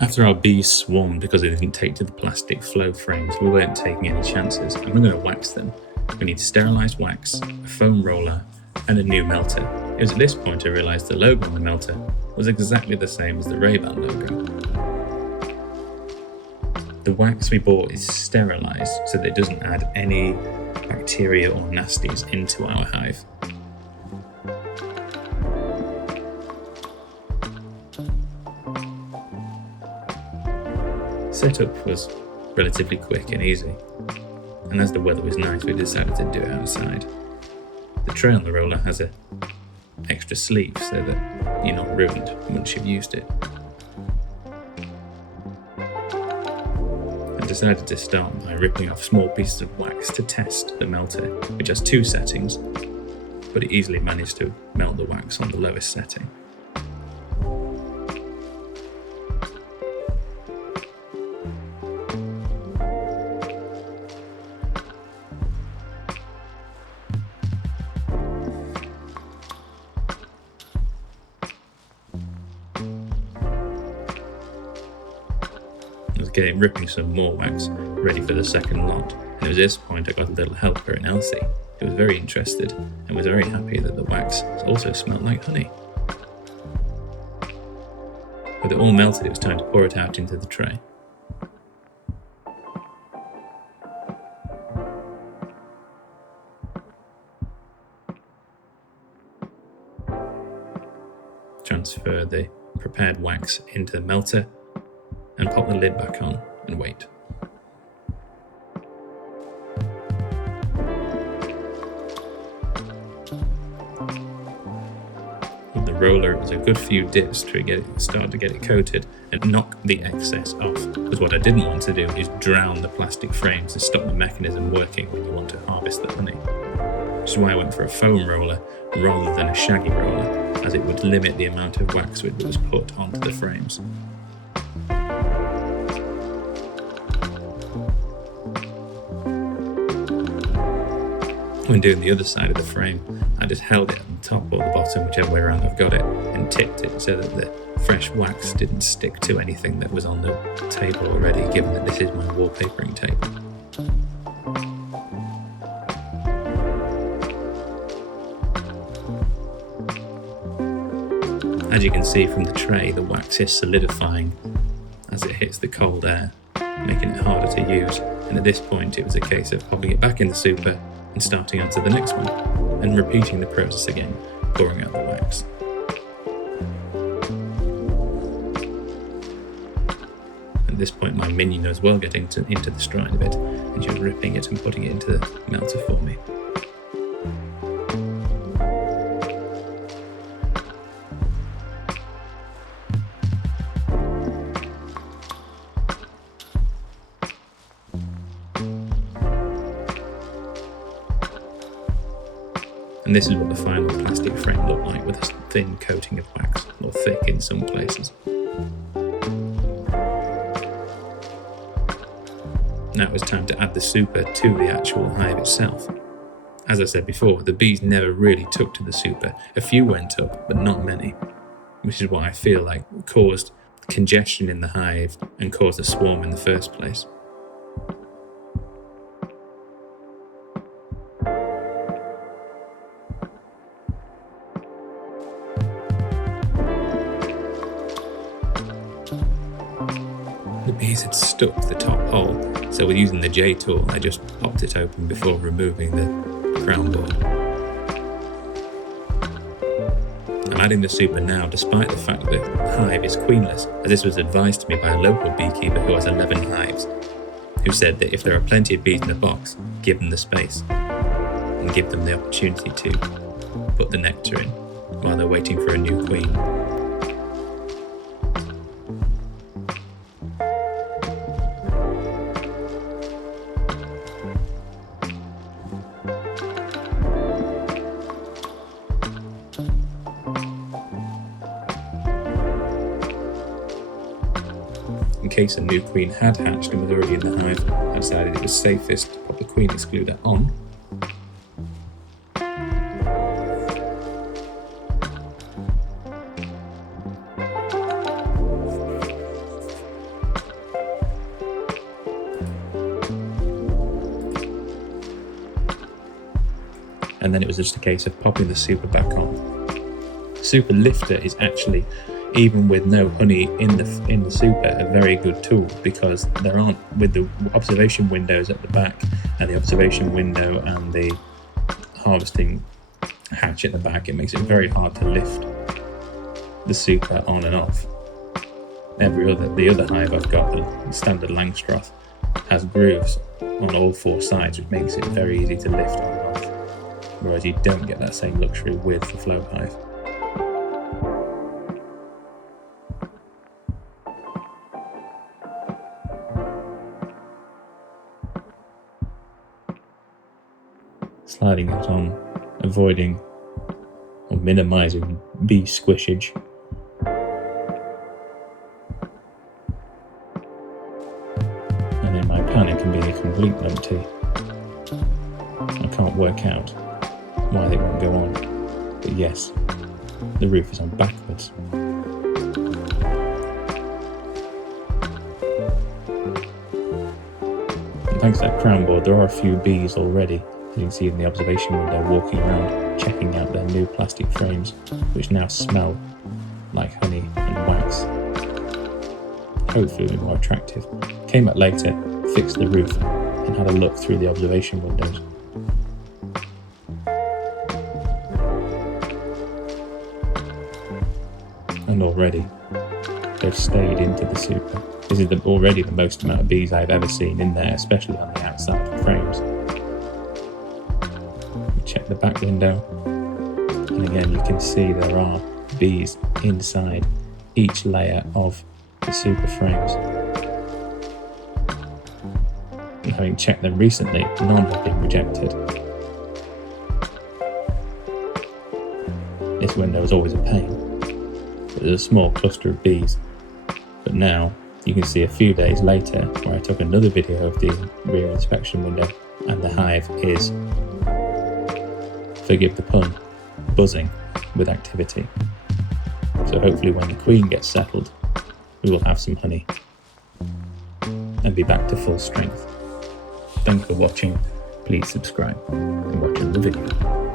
After our bees swarmed because they didn't take to the plastic flow frames, we weren't taking any chances, and we're going to wax them. We need sterilised wax, a foam roller, and a new melter. It was at this point I realised the logo on the melter was exactly the same as the Ray-Ban logo. The wax we bought is sterilised so that it doesn't add any bacteria or nasties into our hive. Setup was relatively quick and easy, and as the weather was nice, we decided to do it outside. The tray on the roller has an extra sleeve so that you're not ruined once you've used it. I decided to start by ripping off small pieces of wax to test the melter, which has 2 settings, but it easily managed to melt the wax on the lowest setting. Ripping some more wax ready for the second lot, and it was at this point I got a little helper in Elsie, who was very interested and was very happy that the wax also smelled like honey. With it all melted, it was time to pour it out into the tray. Transfer the prepared wax into the melter and pop the lid back on and wait. With the roller, it was a good few dips to start to get it coated and knock the excess off, because what I didn't want to do is drown the plastic frames and stop the mechanism working when you want to harvest the honey. Which is why I went for a foam roller rather than a shaggy roller, as it would limit the amount of wax that was put onto the frames. When doing the other side of the frame, I just held it on top or the bottom, whichever way around I've got it, and tipped it so that the fresh wax didn't stick to anything that was on the table already, given that this is my wallpapering table. As you can see from the tray, the wax is solidifying as it hits the cold air, making it harder to use, and at this point it was a case of popping it back in the super and starting on to the next one, and repeating the process again, pouring out the wax. At this point my minion was well getting into the stride of it, and she was ripping it and putting it into the melter for me. And this is what the final plastic frame looked like, with a thin coating of wax, or thick in some places. Now it was time to add the super to the actual hive itself. As I said before, the bees never really took to the super. A few went up, but not many, which is what I feel like caused congestion in the hive and caused a swarm in the first place. The bees had stuck the top hole, so with using the J tool I just popped it open before removing the crown board. I'm adding the super now despite the fact that the hive is queenless, as this was advised to me by a local beekeeper who has 11 hives, who said that if there are plenty of bees in the box, give them the space and give them the opportunity to put the nectar in while they're waiting for a new queen. In case a new queen had hatched and was already in the hive, I decided it was safest to pop the queen excluder on. and then it was just a case of popping the super back on. Super lifter is actually, even with no honey in the super, a very good tool, because there aren't, with the observation windows at the back and the observation window and the harvesting hatch at the back, it makes it very hard to lift the super on and off. The other hive I've got, the standard Langstroth, has grooves on all four sides, which makes it very easy to lift on and off, whereas you don't get that same luxury with the Flow Hive. Sliding it on, avoiding or minimizing bee squishage. And in my pan it can be a complete numpty. I can't work out why they won't go on, but yes, the roof is on backwards. And thanks to that crown board, there are a few bees already. You can see in the observation window walking around, checking out their new plastic frames, which now smell like honey and wax. Hopefully more attractive. Came back later, fixed the roof, and had a look through the observation windows. And already, they've stayed into the super. This is already the most amount of bees I've ever seen in there, especially on the outside frames. Check the back window, and again you can see there are bees inside each layer of the super frames. And having checked them recently, none have been rejected. This window is always a pain. There's a small cluster of bees, but now you can see a few days later where I took another video of the rear inspection window, and the hive is, forgive the pun, buzzing with activity. So hopefully when the queen gets settled, we will have some honey and be back to full strength. Thanks for watching. Please subscribe and watch another video.